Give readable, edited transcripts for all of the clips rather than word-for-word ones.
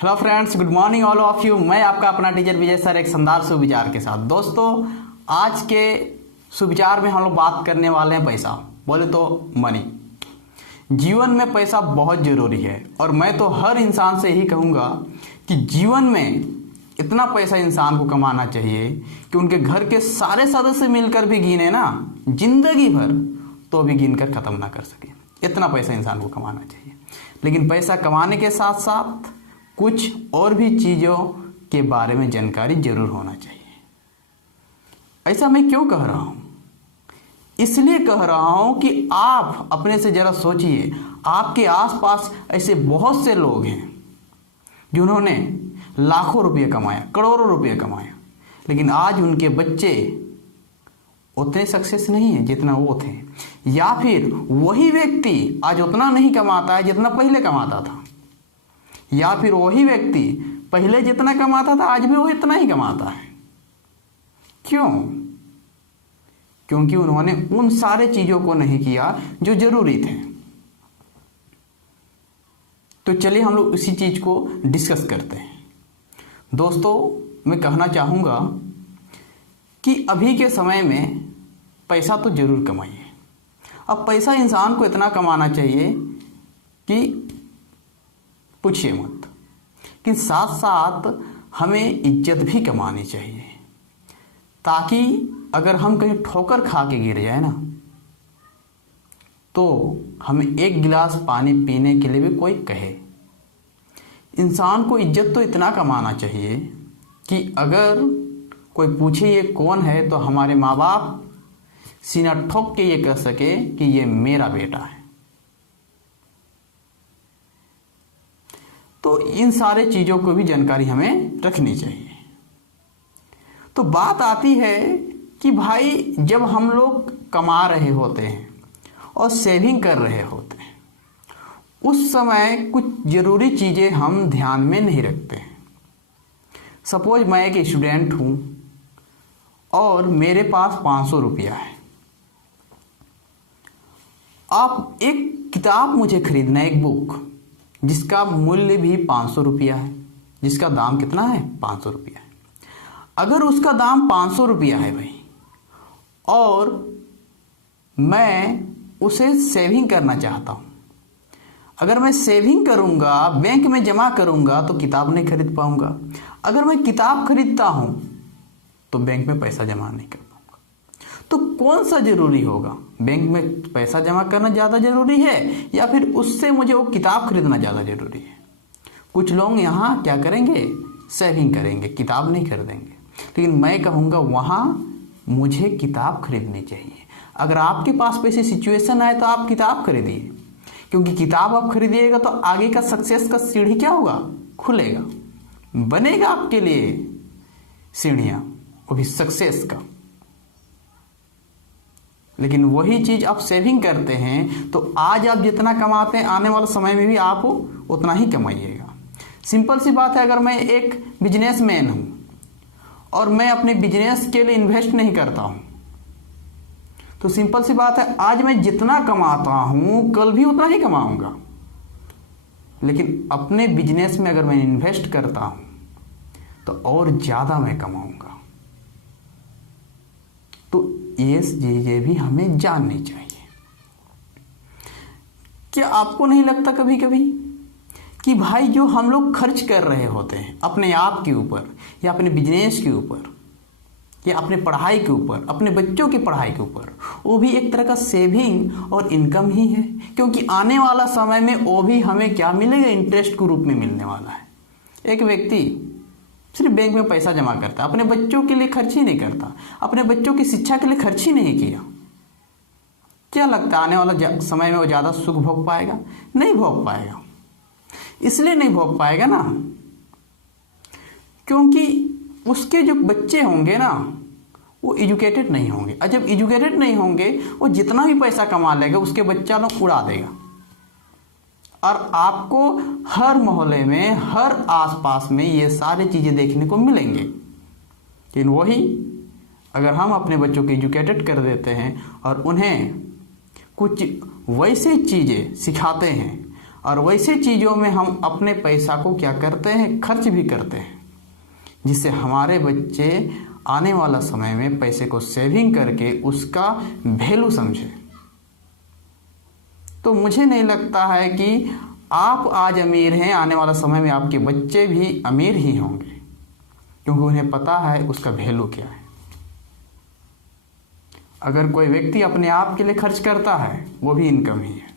Hello friends, good morning all of you. मैं आपका अपना टीचर विजय सर एक शानदार सुविचार के साथ। दोस्तों, आज के सुविचार में हम लोग बात करने वाले हैं पैसा, बोले तो मनी। जीवन में पैसा बहुत ज़रूरी है और मैं तो हर इंसान से ही कहूँगा कि जीवन में इतना पैसा इंसान को कमाना चाहिए कि उनके घर के सारे सदस्य मिलकर भी गिने ना जिंदगी भर तो भी गिन कर ख़त्म ना कर सके। इतना पैसा इंसान को कमाना चाहिए। लेकिन पैसा कमाने के साथ साथ कुछ और भी चीज़ों के बारे में जानकारी जरूर होना चाहिए। ऐसा मैं क्यों कह रहा हूँ? इसलिए कह रहा हूँ कि आप अपने से ज़रा सोचिए, आपके आसपास ऐसे बहुत से लोग हैं जिन्होंने लाखों रुपये कमाया, करोड़ों रुपये कमाया, लेकिन आज उनके बच्चे उतने सक्सेस नहीं है जितना वो थे, या फिर वही व्यक्ति आज उतना नहीं कमाता है जितना पहले कमाता था, या फिर वही व्यक्ति पहले जितना कमाता था आज भी वो इतना ही कमाता है। क्यों? क्योंकि उन्होंने उन सारे चीजों को नहीं किया जो जरूरी थे। तो चलिए हम लोग उसी चीज को डिस्कस करते हैं। दोस्तों, मैं कहना चाहूंगा कि अभी के समय में पैसा तो जरूर कमाइए। अब पैसा इंसान को इतना कमाना चाहिए कि पूछिए मत, कि साथ साथ हमें इज्जत भी कमानी चाहिए, ताकि अगर हम कहीं ठोकर खा के गिर जाए ना तो हमें एक गिलास पानी पीने के लिए भी कोई कहे। इंसान को इज्जत तो इतना कमाना चाहिए कि अगर कोई पूछे ये कौन है तो हमारे माँ बाप सीना ठोक के ये कह सके कि ये मेरा बेटा है। तो इन सारे चीज़ों को भी जानकारी हमें रखनी चाहिए। तो बात आती है कि भाई, जब हम लोग कमा रहे होते हैं और सेविंग कर रहे होते हैं, उस समय कुछ ज़रूरी चीज़ें हम ध्यान में नहीं रखते हैं। सपोज मैं एक स्टूडेंट हूँ और मेरे पास 500 रुपया है। आप एक किताब मुझे खरीदना है, एक बुक जिसका मूल्य भी 500 रुपया है, जिसका दाम कितना है? 500 रुपया है। अगर उसका दाम 500 रुपया है भाई, और मैं उसे सेविंग करना चाहता हूँ, अगर मैं सेविंग करूँगा, बैंक में जमा करूँगा तो किताब नहीं खरीद पाऊँगा। अगर मैं किताब खरीदता हूँ तो बैंक में पैसा जमा नहीं कर पाऊँगा। तो कौन सा जरूरी होगा? बैंक में पैसा जमा करना ज़्यादा जरूरी है या फिर उससे मुझे वो किताब खरीदना ज़्यादा जरूरी है? कुछ लोग यहाँ क्या करेंगे? सेविंग करेंगे, किताब नहीं खरीदेंगे। लेकिन मैं कहूँगा वहाँ मुझे किताब खरीदनी चाहिए। अगर आपके पास वैसी सिचुएशन आए तो आप किताब खरीदिए, क्योंकि किताब आप खरीदिएगा तो आगे का सक्सेस का सीढ़ी क्या होगा? खुलेगा, बनेगा आपके लिए सीढ़ियाँ, वो भी सक्सेस का। लेकिन वही चीज़ आप सेविंग करते हैं तो आज आप जितना कमाते हैं आने वाले समय में भी आप उतना ही कमाइएगा। सिंपल सी बात है, अगर मैं एक बिजनेसमैन हूँ और मैं अपने बिजनेस के लिए इन्वेस्ट नहीं करता हूँ तो सिंपल सी बात है, आज मैं जितना कमाता हूँ कल भी उतना ही कमाऊँगा। लेकिन अपने बिजनेस में अगर मैं इन्वेस्ट करता हूँ तो और ज़्यादा मैं कमाऊँगा। तो ये चीजें भी हमें जाननी चाहिए। क्या आपको नहीं लगता कभी कभी कि भाई जो हम लोग खर्च कर रहे होते हैं अपने आप के ऊपर या अपने बिजनेस के ऊपर या अपने पढ़ाई के ऊपर, अपने बच्चों की पढ़ाई के ऊपर, वो भी एक तरह का सेविंग और इनकम ही है? क्योंकि आने वाला समय में वो भी हमें क्या मिलेगा? इंटरेस्ट के रूप में मिलने वाला है। एक व्यक्ति सिर्फ बैंक में पैसा जमा करता, अपने बच्चों के लिए खर्च ही नहीं करता, अपने बच्चों की शिक्षा के लिए खर्च ही नहीं किया, क्या लगता है आने वाला समय में वो ज़्यादा सुख भोग पाएगा? नहीं भोग पाएगा। इसलिए नहीं भोग पाएगा ना क्योंकि उसके जो बच्चे होंगे ना वो एजुकेटेड नहीं होंगे, और जब एजुकेटेड नहीं होंगे वो जितना भी पैसा कमा लेगा उसके बच्चा लोग उड़ा देगा। और आपको हर मोहल्ले में, हर आसपास में ये सारी चीज़ें देखने को मिलेंगे। लेकिन वही अगर हम अपने बच्चों को एजुकेटेड कर देते हैं और उन्हें कुछ वैसे चीज़ें सिखाते हैं और वैसे चीज़ों में हम अपने पैसा को क्या करते हैं, खर्च भी करते हैं, जिससे हमारे बच्चे आने वाला समय में पैसे को सेविंग करके उसका वैल्यू समझे। तो मुझे नहीं लगता है कि आप आज अमीर हैं, आने वाला समय में आपके बच्चे भी अमीर ही होंगे, क्योंकि उन्हें पता है उसका वैल्यू क्या है। अगर कोई व्यक्ति अपने आप के लिए खर्च करता है, वो भी इनकम ही है।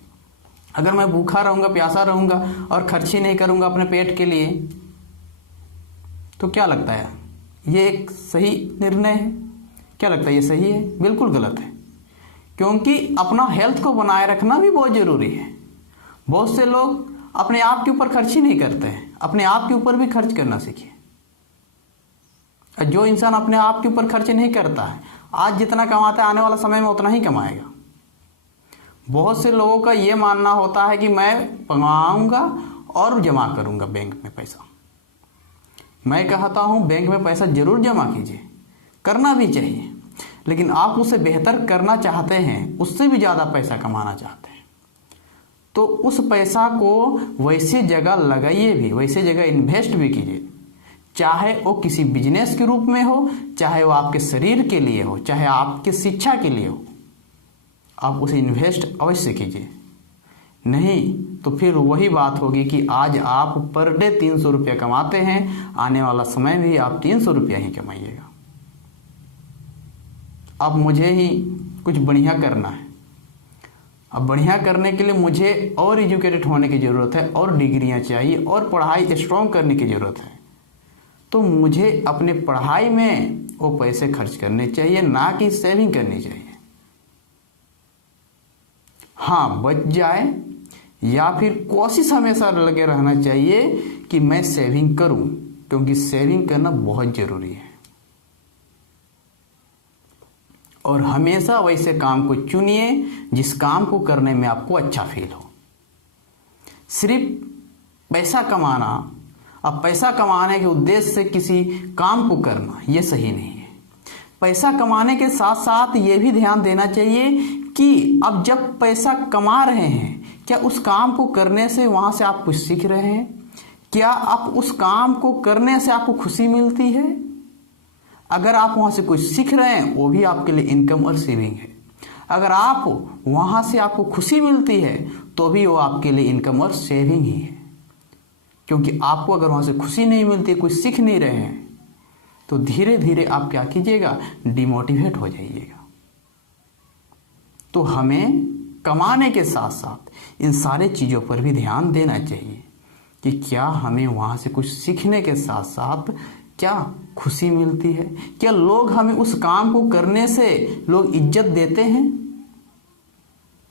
अगर मैं भूखा रहूँगा, प्यासा रहूँगा और खर्च ही नहीं करूँगा अपने पेट के लिए, तो क्या लगता है ये एक सही निर्णय है? क्या लगता है ये सही है? बिल्कुल गलत है, क्योंकि अपना हेल्थ को बनाए रखना भी बहुत ज़रूरी है। बहुत से लोग अपने आप के ऊपर खर्च ही नहीं करते हैं, अपने आप के ऊपर भी खर्च करना सीखिए। जो इंसान अपने आप के ऊपर खर्च नहीं करता है, आज जितना कमाता है आने वाला समय में उतना ही कमाएगा। बहुत से लोगों का ये मानना होता है कि मैं कमाऊंगा और जमा करूंगा बैंक में पैसा। मैं कहता हूं बैंक में पैसा जरूर जमा कीजिए, करना भी चाहिए, लेकिन आप उसे बेहतर करना चाहते हैं, उससे भी ज़्यादा पैसा कमाना चाहते हैं, तो उस पैसा को वैसी जगह लगाइए भी, वैसी जगह इन्वेस्ट भी कीजिए। चाहे वो किसी बिजनेस के रूप में हो, चाहे वो आपके शरीर के लिए हो, चाहे आपकी शिक्षा के लिए हो, आप उसे इन्वेस्ट अवश्य कीजिए। नहीं तो फिर वही बात होगी कि आज आप पर डे 300 रुपया कमाते हैं, आने वाला समय भी आप 300 रुपया ही कमाइएगा। अब मुझे ही कुछ बढ़िया करना है। अब बढ़िया करने के लिए मुझे और एजुकेटेड होने की ज़रूरत है, और डिग्रियां चाहिए, और पढ़ाई स्ट्रॉन्ग करने की ज़रूरत है। तो मुझे अपने पढ़ाई में वो पैसे खर्च करने चाहिए, ना कि सेविंग करनी चाहिए। हाँ, बच जाए, या फिर कोशिश हमेशा लगे रहना चाहिए कि मैं सेविंग करूं, क्योंकि सेविंग करना बहुत ज़रूरी है। और हमेशा वैसे काम को चुनिए जिस काम को करने में आपको अच्छा फील हो। सिर्फ पैसा कमाना, अब पैसा कमाने के उद्देश्य से किसी काम को करना, ये सही नहीं है। पैसा कमाने के साथ साथ ये भी ध्यान देना चाहिए कि अब जब पैसा कमा रहे हैं, क्या उस काम को करने से वहाँ से आप कुछ सीख रहे हैं? क्या आप उस काम को करने से आपको खुशी मिलती है? अगर आप वहाँ से कुछ सीख रहे हैं, वो भी आपके लिए इनकम और सेविंग है। अगर आप वहाँ से आपको खुशी मिलती है, तो भी वो आपके लिए इनकम और सेविंग ही है। क्योंकि आपको अगर वहाँ से खुशी नहीं मिलती, कुछ सीख नहीं रहे हैं, तो धीरे धीरे आप क्या कीजिएगा, डिमोटिवेट हो जाइएगा। तो हमें कमाने के साथ साथ इन सारे चीज़ों पर भी ध्यान देना चाहिए कि क्या हमें वहाँ से कुछ सीखने के साथ साथ क्या खुशी मिलती है, क्या लोग हमें उस काम को करने से लोग इज्जत देते हैं।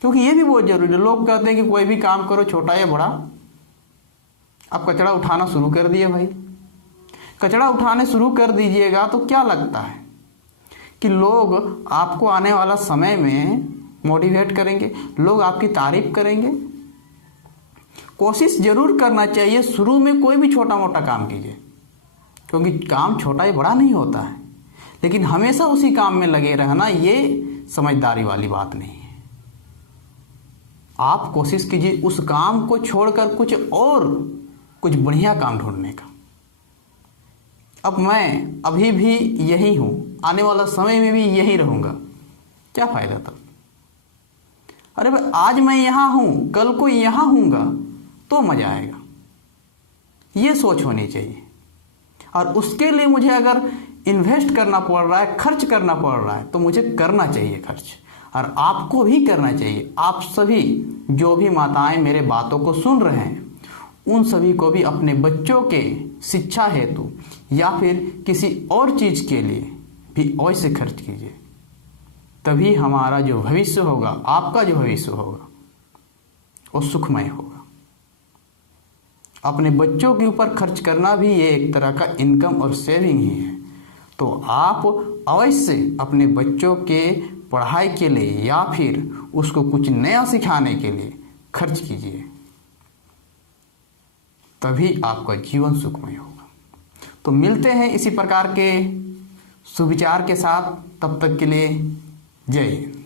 क्योंकि ये भी बहुत जरूरी है। लोग कहते हैं कि कोई भी काम करो, छोटा या बड़ा, आप कचरा उठाना शुरू कर दिए भाई, कचरा उठाने शुरू कर दीजिएगा, तो क्या लगता है कि लोग आपको आने वाला समय में मोटिवेट करेंगे, लोग आपकी तारीफ करेंगे। कोशिश जरूर करना चाहिए, शुरू में कोई भी छोटा मोटा काम कीजिए, क्योंकि काम छोटा या बड़ा नहीं होता है, लेकिन हमेशा उसी काम में लगे रहना ये समझदारी वाली बात नहीं है। आप कोशिश कीजिए उस काम को छोड़कर कुछ बढ़िया काम ढूंढने का। अब मैं अभी भी यही हूं, आने वाला समय में भी यही रहूंगा, क्या फायदा तब? अरे भाई, आज मैं यहां हूं, कल को यहां हूंगा तो मजा आएगा, ये सोच होनी चाहिए। और उसके लिए मुझे अगर इन्वेस्ट करना पड़ रहा है, खर्च करना पड़ रहा है, तो मुझे करना चाहिए खर्च, और आपको भी करना चाहिए। आप सभी जो भी माताएं मेरे बातों को सुन रहे हैं, उन सभी को भी अपने बच्चों के शिक्षा हेतु या फिर किसी और चीज़ के लिए भी अवश्य खर्च कीजिए। तभी हमारा जो भविष्य होगा, आपका जो भविष्य होगा, वो सुखमय होगा। अपने बच्चों के ऊपर खर्च करना भी ये एक तरह का इनकम और सेविंग ही है। तो आप अवश्य अपने बच्चों के पढ़ाई के लिए या फिर उसको कुछ नया सिखाने के लिए खर्च कीजिए, तभी आपका जीवन सुखमय होगा। तो मिलते हैं इसी प्रकार के सुविचार के साथ, तब तक के लिए जय हिंद।